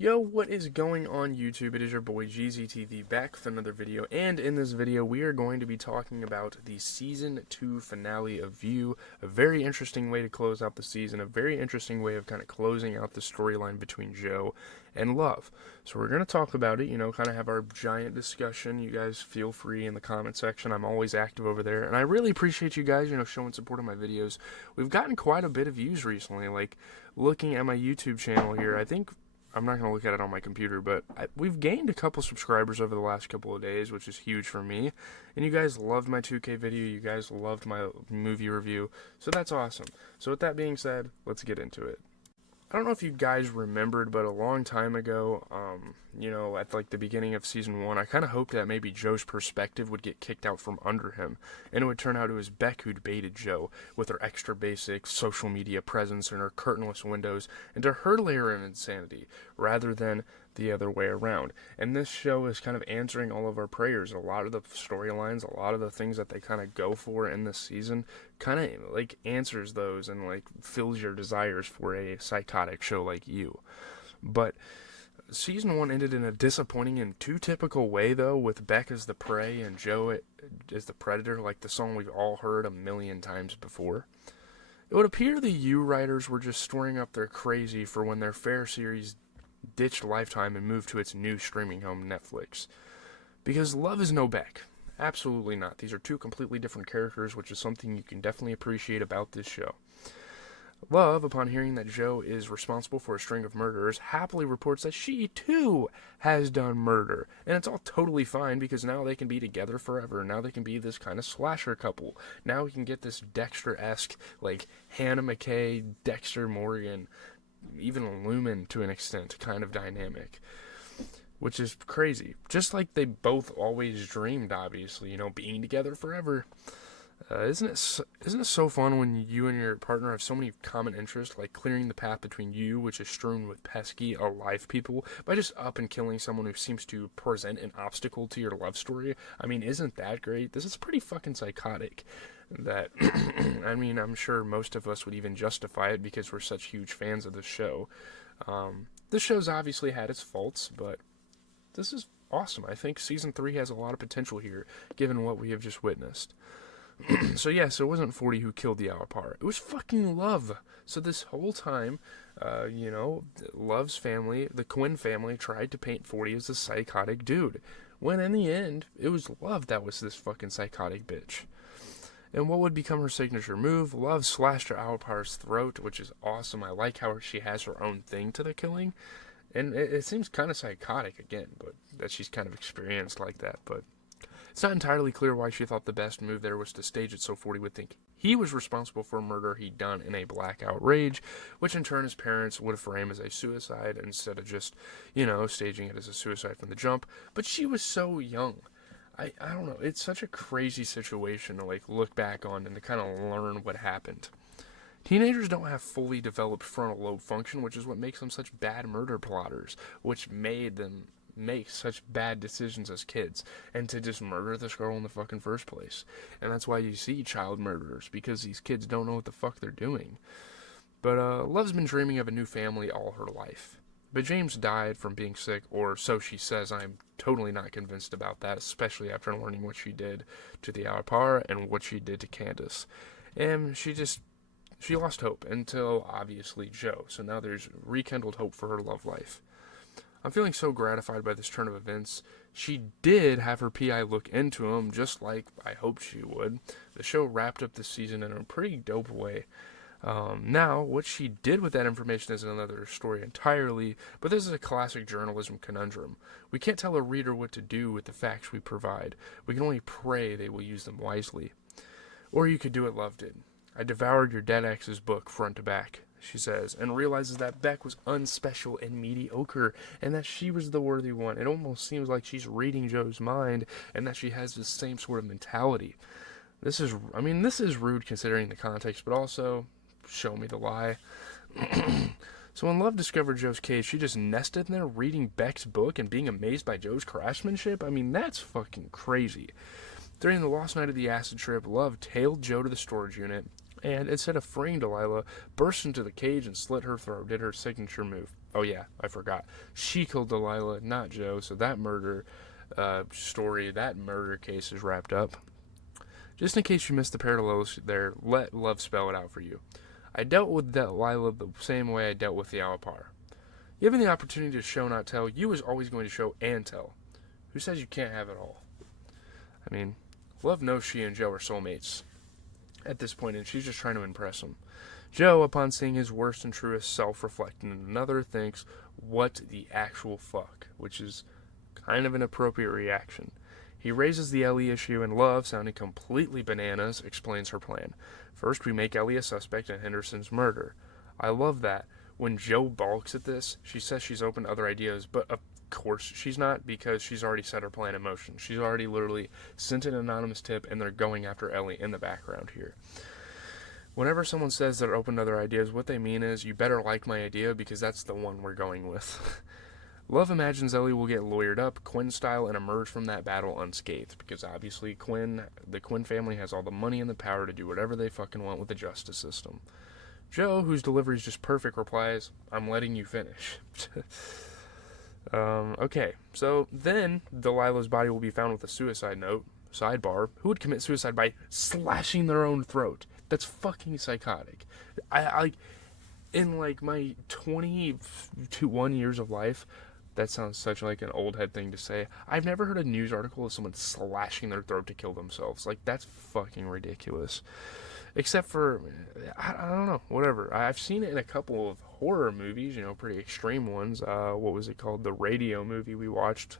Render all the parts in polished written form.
Yo, what is going on YouTube? It is your boy GZTV back with another video, and in this video we are going to be talking about the Season 2 finale of View, a very interesting way to close out the season, a very interesting way of kind of closing out the storyline between Joe and Love. So we're going to talk about it, kind of have our giant discussion. You guys feel free in the comment section. I'm always active over there, and I really appreciate you guys, showing support on my videos. We've gotten quite a bit of views recently, like looking at my YouTube channel here, I think I'm not going to look at it on my computer, but we've gained a couple subscribers over the last couple of days, which is huge for me. And you guys loved my 2K video, you guys loved my movie review, so that's awesome. So with that being said, let's get into it. I don't know if you guys remembered, but a long time ago, at like the beginning of Season 1, I kind of hoped that maybe Joe's perspective would get kicked out from under him, and it would turn out it was Beck who'd baited Joe with her extra basic social media presence and her curtainless windows into her layer of insanity, rather than the other way around. And this show is kind of answering all of our prayers. A lot of the storylines, a lot of the things that they kind of go for in this season kind of like answers those and like fills your desires for a psychotic show like You. But Season 1 ended in a disappointing and too typical way, though, with Beck as the prey and Joe as the predator, like the song we've all heard a million times before. It would appear the You writers were just storing up their crazy for when their Fair series ditched Lifetime and moved to its new streaming home, Netflix. Because Love is no Beck. Absolutely not. These are two completely different characters, which is something you can definitely appreciate about this show. Love, upon hearing that Joe is responsible for a string of murders, happily reports that she, too, has done murder. And it's all totally fine because now they can be together forever. Now they can be this kind of slasher couple. Now we can get this Dexter-esque, like, Hannah McKay, Dexter Morgan, even Lumen to an extent, kind of dynamic. Which is crazy. Just like they both always dreamed, obviously, being together forever. Isn't it so fun when you and your partner have so many common interests, like clearing the path between you, which is strewn with pesky, alive people, by just up and killing someone who seems to present an obstacle to your love story? I mean, isn't that great? This is pretty fucking psychotic. That, I'm sure most of us would even justify it because we're such huge fans of this show. This show's obviously had its faults, but this is awesome. I think Season 3 has a lot of potential here, given what we have just witnessed. So yes, it wasn't 40 who killed the Alpar. It was fucking Love. So this whole time, Love's family, the Quinn family, tried to paint 40 as a psychotic dude. When in the end, it was Love that was this fucking psychotic bitch. And what would become her signature move? Love slashed her Alpar's throat, which is awesome. I like how she has her own thing to the killing. And it seems kind of psychotic again, but that she's kind of experienced like that, but it's not entirely clear why she thought the best move there was to stage it so 40 would think he was responsible for a murder he'd done in a blackout rage, which in turn his parents would frame as a suicide instead of just, staging it as a suicide from the jump. But she was so young. I don't know. It's such a crazy situation to look back on and to kind of learn what happened. Teenagers don't have fully developed frontal lobe function, which is what makes them such bad murder plotters, which made them make such bad decisions as kids, and to just murder this girl in the fucking first place. And that's why you see child murderers, because these kids don't know what the fuck they're doing. But Love's been dreaming of a new family all her life. But James died from being sick, or so she says. I'm totally not convinced about that, especially after learning what she did to the Alpar and what she did to Candace. And she lost hope until, obviously, Joe. So now there's rekindled hope for her love life. I'm feeling so gratified by this turn of events. She did have her PI look into him, just like I hoped she would. The show wrapped up this season in a pretty dope way. Now, what she did with that information is another story entirely, but this is a classic journalism conundrum. We can't tell a reader what to do with the facts we provide. We can only pray they will use them wisely. Or you could do what Love did. I devoured your dead ex's book front to back, she says, and realizes that Beck was unspecial and mediocre, and that she was the worthy one. It almost seems like she's reading Joe's mind, and that she has the same sort of mentality. This is rude considering the context, but also, show me the lie. So when Love discovered Joe's case, she just nested in there reading Beck's book and being amazed by Joe's craftsmanship? That's fucking crazy. During the lost night of the acid trip, Love tailed Joe to the storage unit, and instead of freeing Delilah, burst into the cage and slit her throat, did her signature move. Oh yeah, I forgot. She killed Delilah, not Joe, so that murder that murder case is wrapped up. Just in case you missed the parallels there, let Love spell it out for you. I dealt with Delilah the same way I dealt with the Alipar. Given the opportunity to show, not tell, you was always going to show and tell. Who says you can't have it all? I mean, Love knows she and Joe are soulmates at this point, and she's just trying to impress him. Joe, upon seeing his worst and truest self reflected in another, thinks, what the actual fuck, which is kind of an appropriate reaction. He raises the Ellie issue, and Love, sounding completely bananas, explains her plan. First, we make Ellie a suspect in Henderson's murder. I love that. When Joe balks at this, she says she's open to other ideas, but of course she's not, because she's already set her plan in motion. She's already literally sent an anonymous tip, and they're going after Ellie in the background here. Whenever someone says they're open to other ideas, what they mean is, you better like my idea, because that's the one we're going with. Love imagines Ellie will get lawyered up, Quinn style, and emerge from that battle unscathed, because obviously the Quinn family has all the money and the power to do whatever they fucking want with the justice system. Joe, whose delivery is just perfect, replies, I'm letting you finish. Okay, so then Delilah's body will be found with a suicide note. Sidebar, who would commit suicide by slashing their own throat? That's fucking psychotic. I in like my 21 years of life, that sounds such like an old head thing to say. I've never heard a news article of someone slashing their throat to kill themselves. Like, that's fucking ridiculous. Except for, I don't know, whatever. I've seen it in a couple of horror movies, pretty extreme ones. What was it called? The Radio movie we watched.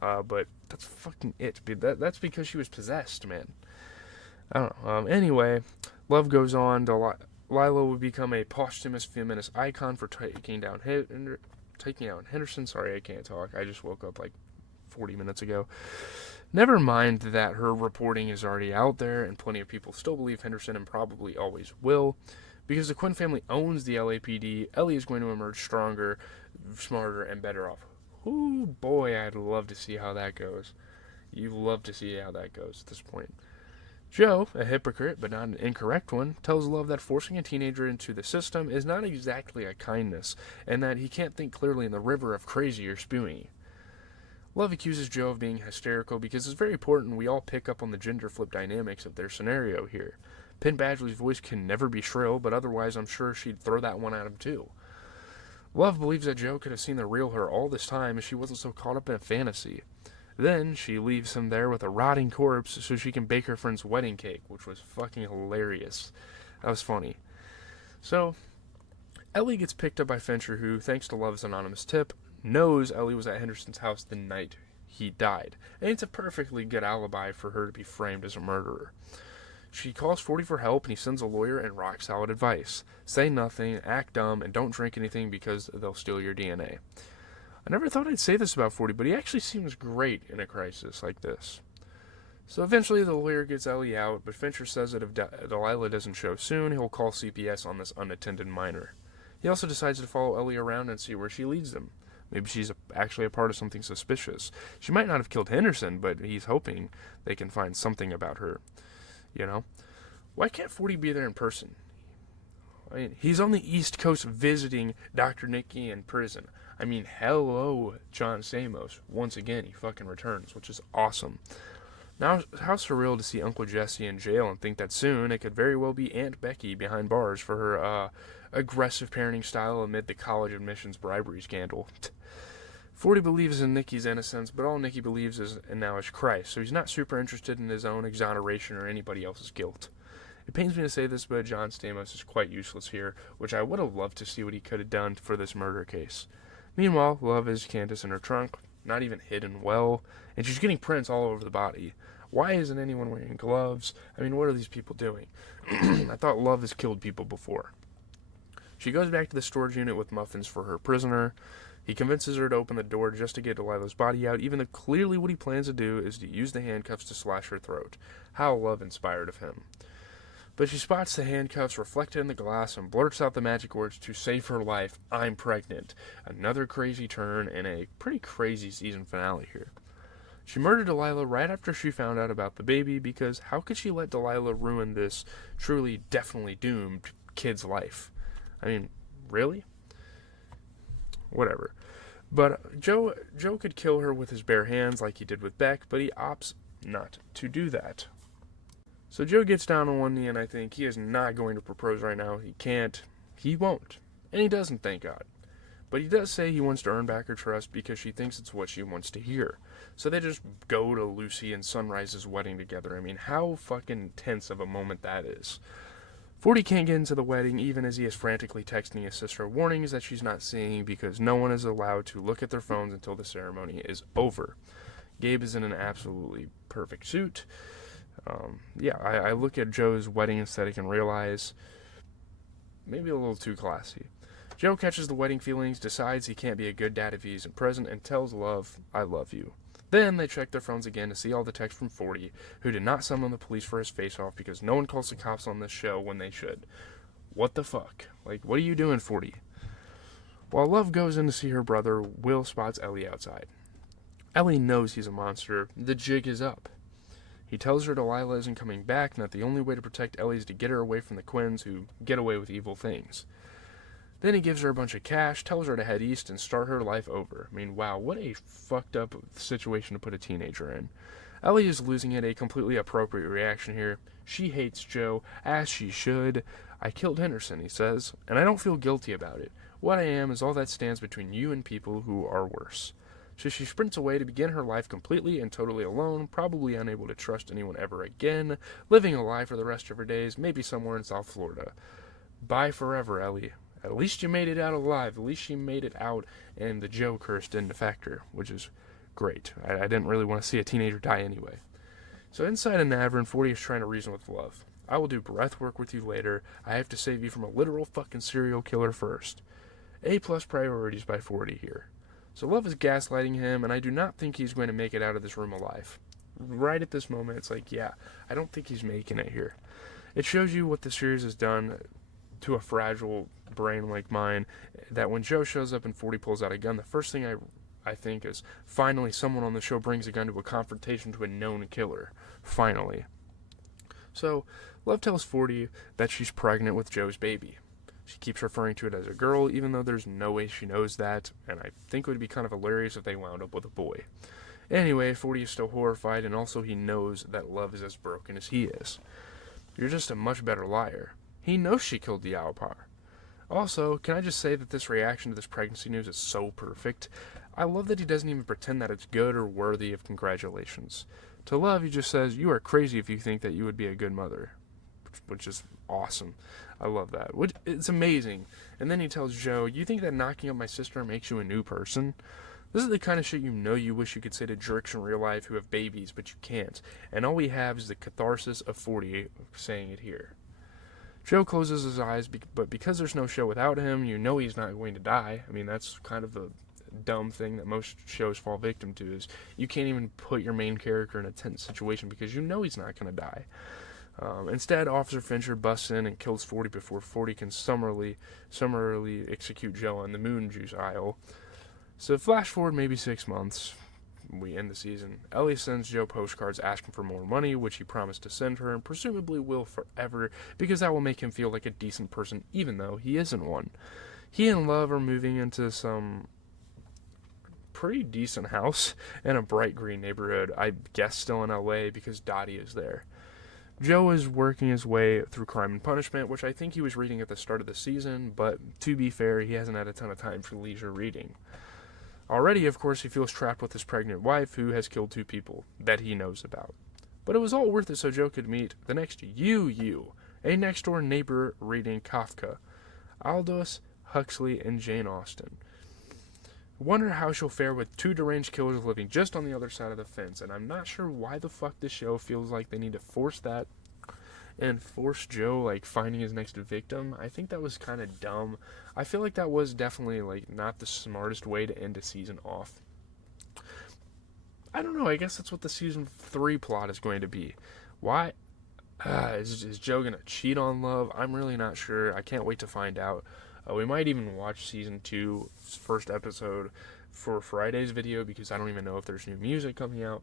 But that's fucking it. That's because she was possessed, man. I don't know. Anyway, Love goes on. Delilah would become a posthumous feminist icon for taking out Henderson. Sorry, I can't talk. I just woke up like 40 minutes ago. Never mind that her reporting is already out there, and plenty of people still believe Henderson and probably always will. Because the Quinn family owns the LAPD, Ellie is going to emerge stronger, smarter, and better off. Ooh, boy, I'd love to see how that goes. You love to see how that goes at this point. Joe, a hypocrite but not an incorrect one, tells Love that forcing a teenager into the system is not exactly a kindness, and that he can't think clearly in the river of crazy or spewing. Love accuses Joe of being hysterical because it's very important we all pick up on the gender flip dynamics of their scenario here. Penn Badgley's voice can never be shrill, but otherwise I'm sure she'd throw that one at him too. Love believes that Joe could have seen the real her all this time if she wasn't so caught up in a fantasy. Then she leaves him there with a rotting corpse so she can bake her friend's wedding cake, which was fucking hilarious. That was funny. So, Ellie gets picked up by Fincher, who, thanks to Love's anonymous tip, knows Ellie was at Henderson's house the night he died. And it's a perfectly good alibi for her to be framed as a murderer. She calls 40 for help, and he sends a lawyer and rock-solid advice. Say nothing, act dumb, and don't drink anything because they'll steal your DNA. I never thought I'd say this about 40, but he actually seems great in a crisis like this. So eventually the lawyer gets Ellie out, but Fincher says that if Delilah doesn't show soon, he'll call CPS on this unattended minor. He also decides to follow Ellie around and see where she leads them. Maybe she's actually a part of something suspicious. She might not have killed Henderson, but he's hoping they can find something about her. Why can't 40 be there in person? I mean, he's on the East Coast visiting Dr. Nicky in prison. I mean, hello, John Stamos. Once again, he fucking returns, which is awesome. Now, how surreal to see Uncle Jesse in jail and think that soon it could very well be Aunt Becky behind bars for her aggressive parenting style amid the college admissions bribery scandal. 40 believes in Nicky's innocence, but all Nicky believes now is Christ, so he's not super interested in his own exoneration or anybody else's guilt. It pains me to say this, but John Stamos is quite useless here, which I would have loved to see what he could have done for this murder case. Meanwhile, Love is Candace in her trunk, not even hidden well, and she's getting prints all over the body. Why isn't anyone wearing gloves? I mean, what are these people doing? I thought Love has killed people before. She goes back to the storage unit with muffins for her prisoner. He convinces her to open the door just to get Delilah's body out, even though clearly what he plans to do is to use the handcuffs to slash her throat. How Love inspired of him. But she spots the handcuffs reflected in the glass and blurts out the magic words to save her life, I'm pregnant. Another crazy turn and a pretty crazy season finale here. She murdered Delilah right after she found out about the baby, because how could she let Delilah ruin this truly, definitely doomed kid's life? I mean, really? Whatever. But Joe could kill her with his bare hands like he did with Beck, but he opts not to do that. So Joe gets down on one knee, and I think he is not going to propose right now. He can't. He won't. And he doesn't, thank God. But he does say he wants to earn back her trust because she thinks it's what she wants to hear. So they just go to Lucy and Sunrise's wedding together. I mean, how fucking tense of a moment that is. 40 can't get into the wedding even as he is frantically texting his sister warnings that she's not seeing because no one is allowed to look at their phones until the ceremony is over. Gabe is in an absolutely perfect suit. I look at Joe's wedding aesthetic and realize maybe a little too classy. Joe catches the wedding feelings, decides he can't be a good dad if he isn't present, and tells Love, "I love you." Then they check their phones again to see all the texts from 40, who did not summon the police for his face-off because no one calls the cops on this show when they should. What the fuck? Like, what are you doing, 40? While Love goes in to see her brother, Will spots Ellie outside. Ellie knows he's a monster. The jig is up. He tells her Delilah isn't coming back and that the only way to protect Ellie is to get her away from the Quinns, who get away with evil things. Then he gives her a bunch of cash, tells her to head east and start her life over. I mean, wow, what a fucked up situation to put a teenager in. Ellie is losing it, a completely appropriate reaction here. She hates Joe, as she should. "I killed Henderson," he says, "and I don't feel guilty about it. What I am is all that stands between you and people who are worse." So she sprints away to begin her life completely and totally alone, probably unable to trust anyone ever again, living a lie for the rest of her days, maybe somewhere in South Florida. Bye forever, Ellie. At least you made it out alive. At least she made it out, and the Joe curse didn't affect her, which is great. I didn't really want to see a teenager die anyway. So inside a Navern, 40 is trying to reason with Love. "I will do breath work with you later. I have to save you from a literal fucking serial killer first." A+ priorities by 40 here. So Love is gaslighting him, and I do not think he's going to make it out of this room alive. Right at this moment, it's like, yeah, I don't think he's making it here. It shows you what the series has done to a fragile brain like mine, that when Joe shows up and 40 pulls out a gun, the first thing I think is, finally someone on the show brings a gun to a confrontation to a known killer. Finally. So, Love tells 40 that she's pregnant with Joe's baby. She keeps referring to it as a girl, even though there's no way she knows that, and I think it would be kind of hilarious if they wound up with a boy. Anyway, 40 is still horrified, and also he knows that Love is as broken as he is. "You're just a much better liar." He knows she killed the Alpar. Also, can I just say that this reaction to this pregnancy news is so perfect? I love that he doesn't even pretend that it's good or worthy of congratulations. To Love, he just says, "You are crazy if you think that you would be a good mother," which is awesome. I love that. It's amazing. And then he tells Joe, "You think that knocking up my sister makes you a new person?" This is the kind of shit you wish you could say to jerks in real life who have babies, but you can't. And all we have is the catharsis of 40 saying it here. Joe closes his eyes, but because there's no show without him, you know he's not going to die. I mean, that's kind of the dumb thing that most shows fall victim to, is you can't even put your main character in a tense situation because you know he's not going to die. Instead, Officer Fincher busts in and kills 40 before 40 can summarily execute Joe on the moon juice aisle. So flash forward maybe 6 months. We end the season. Ellie sends Joe postcards asking for more money, which he promised to send her, and presumably will forever, because that will make him feel like a decent person, even though he isn't one. He and Love are moving into some pretty decent house in a bright green neighborhood, I guess still in LA, because Dottie is there. Joe is working his way through Crime and Punishment, which I think he was reading at the start of the season, but to be fair, he hasn't had a ton of time for leisure reading. Already, of course, he feels trapped with his pregnant wife, who has killed 2 people that he knows about. But it was all worth it so Joe could meet the next you, a next-door neighbor reading Kafka, Aldous Huxley, and Jane Austen. Wonder how she'll fare with 2 deranged killers living just on the other side of the fence, and I'm not sure why the fuck this show feels like they need to force that and force Joe, like, finding his next victim. I think that was kind of dumb. I feel like that was definitely, like, not the smartest way to end a season off. I don't know, I guess that's what the season 3 plot is going to be. Why? Is Joe going to cheat on Love? I'm really not sure. I can't wait to find out. We might even watch season 2's first episode for Friday's video because I don't even know if there's new music coming out.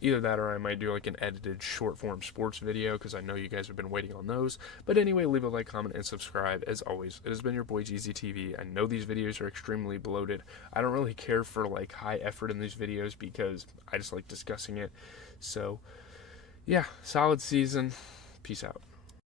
Either that or I might do like an edited short form sports video because I know you guys have been waiting on those. But anyway, leave a like, comment, and subscribe. As always, it has been your boy GZTV. I know these videos are extremely bloated. I don't really care for like high effort in these videos because I just like discussing it. So yeah, solid season. Peace out.